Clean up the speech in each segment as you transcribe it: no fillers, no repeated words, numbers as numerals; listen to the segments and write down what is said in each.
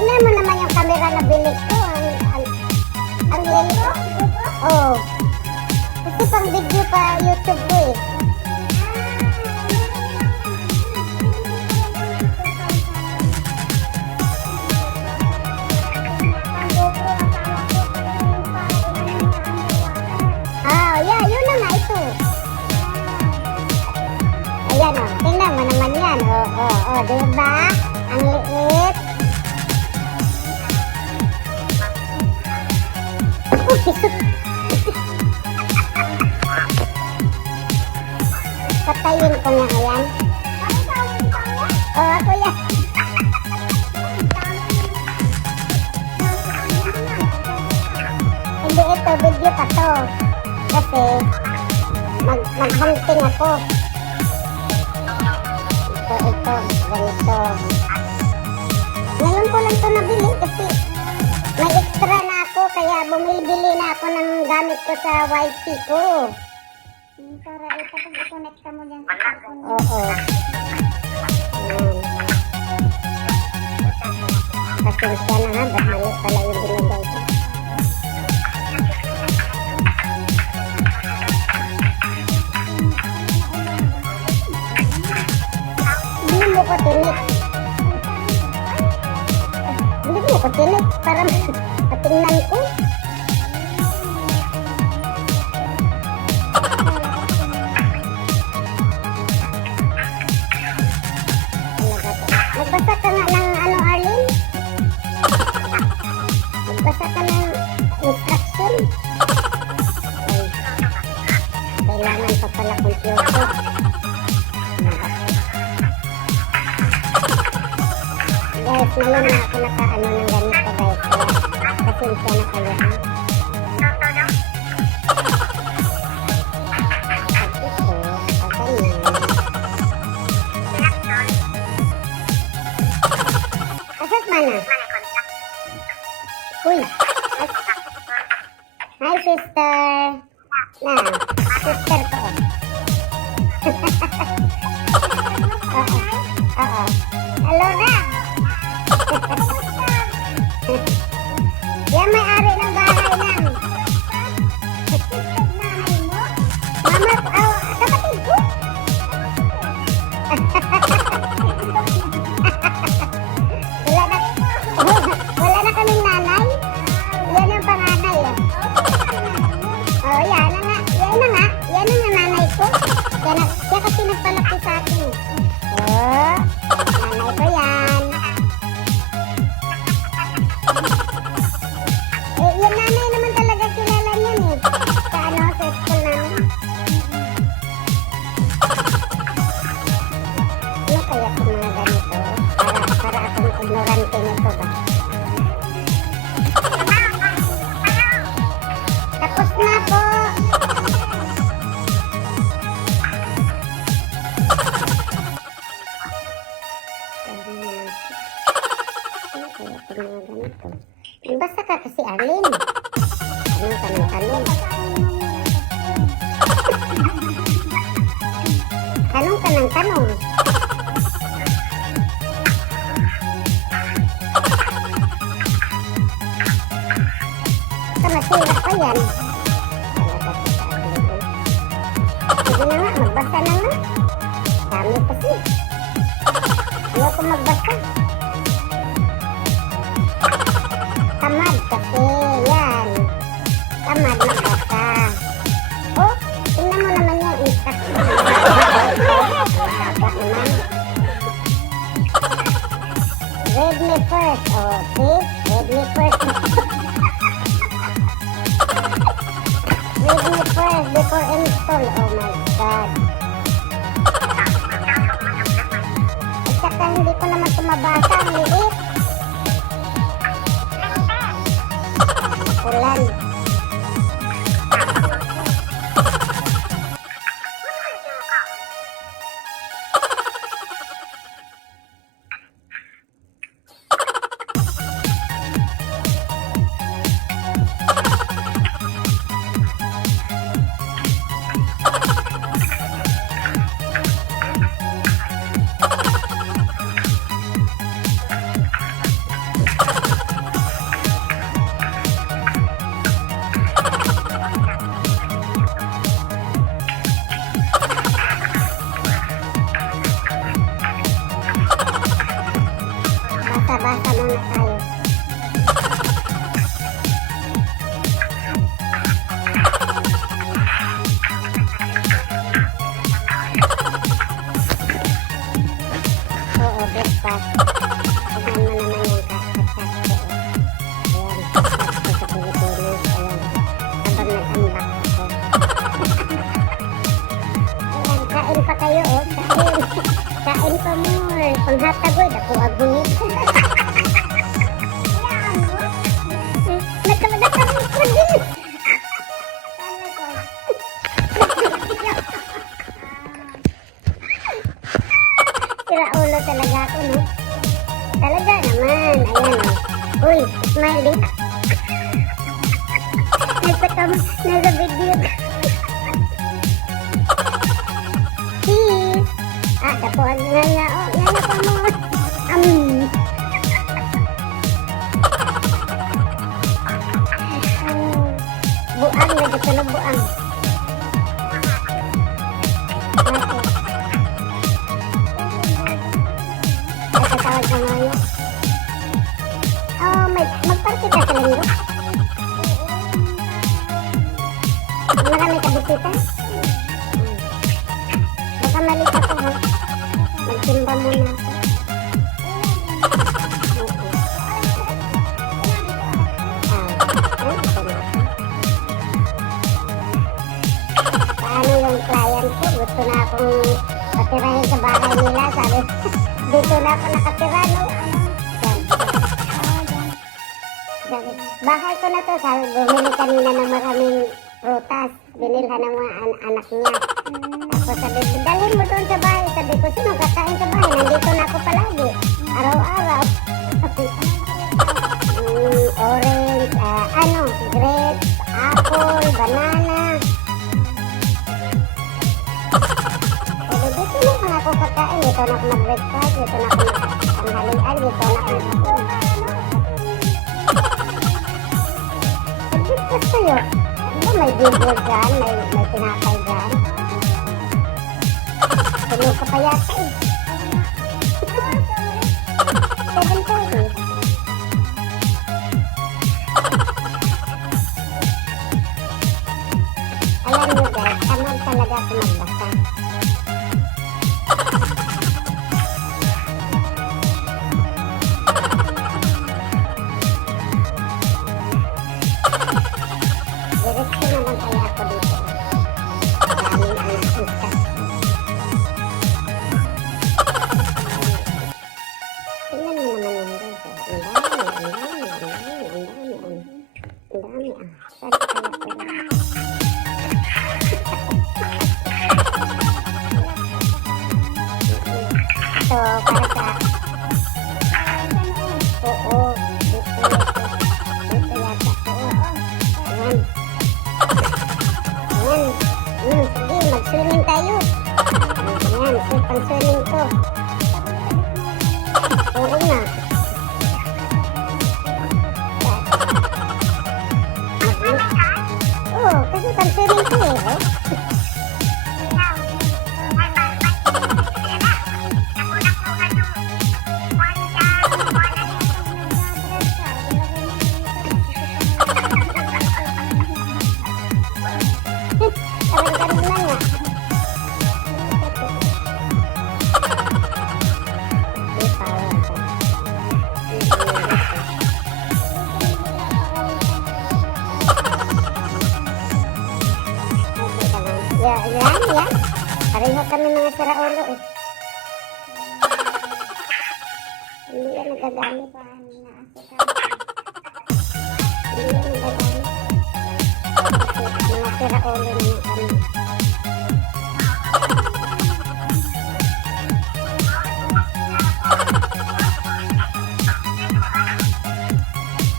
tingnan mo naman yung camera na bili ko. Ang lento. Oh. Kasi pang video pa YouTube ko eh. Yeah, yun na nga ito. Ayan o, tingnan mo naman yan. Diba? Ang liit. Patayin ko nga ayan. Ako yan. Hindi ito, video pa to. Kasi maghunting ako. Ito, ganito. Ngayon ko lang ito nabili kasi may extra na ako kaya bumili na ako ng gamit ko sa wifi ko. Para ito pag i-connect ka mo dyan sa cellphone. Oo. Pasensya na ha, ba't mali pala yung binigay ko. Hindi mo ko tinik. Hindi mo ko tinik para matingnan ko. Magbasa ka nga ng ano, Arlene? Magbasa ka ng instruction? Ay, kailangan pa pala computer. Guys, ngayon na ako nakaano ng ganito guys. Pasensya na kayo ha. Asas mana? Uy. Hi sister. Nah, sister ko. Oo. Hello na. Yan may-ari ng bahay nan. Mama, kapatid ko. Wala na kaming nanay. Yan ang panganay eh. Oh, yan na nga. Yan na nga nanay ko. Kaya kasi nagpalaki sa akin. Oh, nanay ko yan. Yung nanay naman talaga kilala niyan eh. Sa ano, sa school namin. Ano kaya itong mga ganito? Para akong ignorante nito ba? Tapos na po. Ano kaya itong mga ganito? Magbasa ka kasi Arlene. Tanong. Tanong ka ng tanong. Masira pa yan. Sige na nga, magbasa na nga. Dami kasi. Ayaw ko magbasa. Tamad kasi, yan. Tamad magbasa. Oh, tingnan mo naman yung instruction. Haba naman. Read me first. Oh, see? Read me first. Read me first before install. Oh my God. At saka hindi ko naman tumabasa. Ang liit. Ulan. Basa-basa muna tayo. Oo, breakfast. Tignan mo naman yung kasat-sat ko. Ayan, kasat ko sa Pilipinas. Ayan, habang nag-unbox ako. Ayan, kain pa kayo, oh. Kain. Kain pa more. Panghatagod ako, agungit. Nagkamadakamit ko din. Sira ulo talaga ako, no? Talaga naman. Ayan, oh. Uy, smiley. Nasa video. Cheese. Ah, dapuan nga nga. Oh, yan ako mo. Buang, nagkatulog buang. Tatawag ka mo niya. Oh, magparty ka sa linggo. Marami ka bisita? Baka malit ako, ha? Magsimba muna ako. Paano yung client ko? Gusto na akong patirahin sa bahay nila. Sabi, dito na ako nakatira, no? Sabi, bahay ko na to. Sabi, bumili kanina ng maraming prutas. Binilhan ng mga anak niya. Tapos sabi, dalhin mo doon sa bahay. Sabi ko, sino kakain sa bahay? Nandito na ako palagi. Araw-araw. Orange, grapes, apple, banana. Sabi, dito na lang ako kakain. Dito na ako mag-breakfast. Dito na ako mag-tanghalian. Dito na ako mag-breakfast kayo. Ano, may video dyan, may tinapay dyan. Tuloy ka pa yata eh. 7:30. Alam nyo guys, tamad talaga ako magbasa. Diretso naman kaya ako dito. Maraming anak kita. Tingnan mo naman yung guys. Ang dami. Saan kaya pala? Ito, para sa... Oo. Dito yata. Oo. Ayan. Sige, mag-swimming tayo. Ayan, pang-swimming ko. Oo nga. Oo, kasi pang-swimming ko eh. Oh. Yan. Pareho kami mga siraulo eh. Hindi yan nagagamit. Mga siraulo naman kami.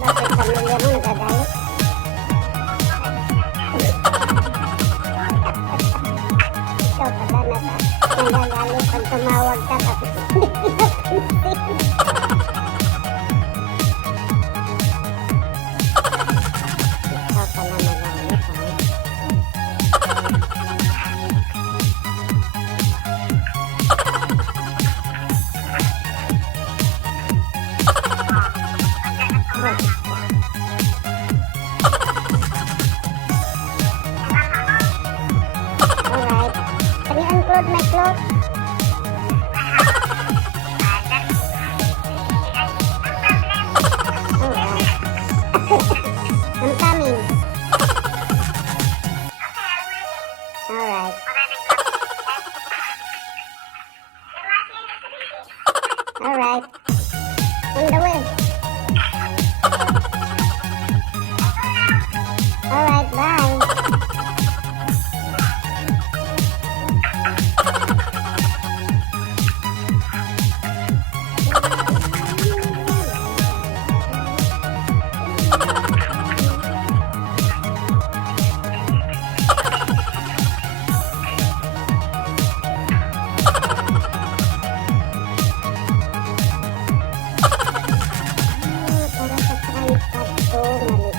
Bakit pamilya mo nagagalit? Ikaw pala nagagalit pag tumawag ka tapos hindi napansin. Ikaw pala nagalit, ha? On the way. Alright, bye. Para sa tripod to, maliit.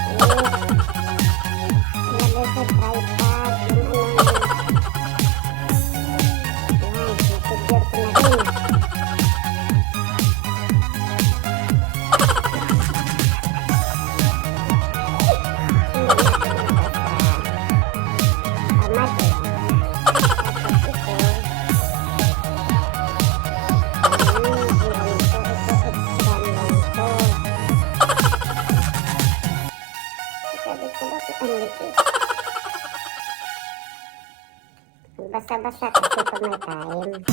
Ilagay sa tripod, yung yan, figure ko na rin. Kamate. Sabi ko, bakit ang liit? Basa-basa kasi pag may time.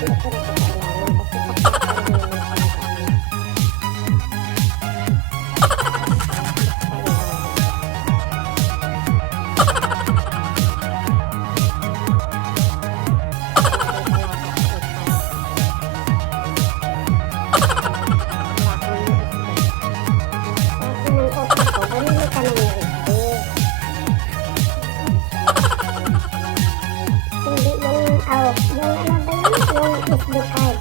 Hindi ko na kailangan kasi sakit ko lang naman siya. Hindi yung ano ba yun? Yung SD card.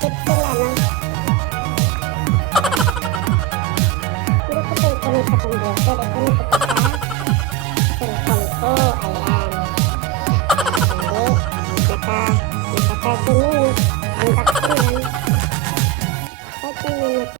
Chip sila, no? Hindi ko ito ikunin sa computer. Ikunin ko ito sa cellphone ko. Ayan. Hindi. Naka 30 minutes. Unboxing yan. 30 minutes.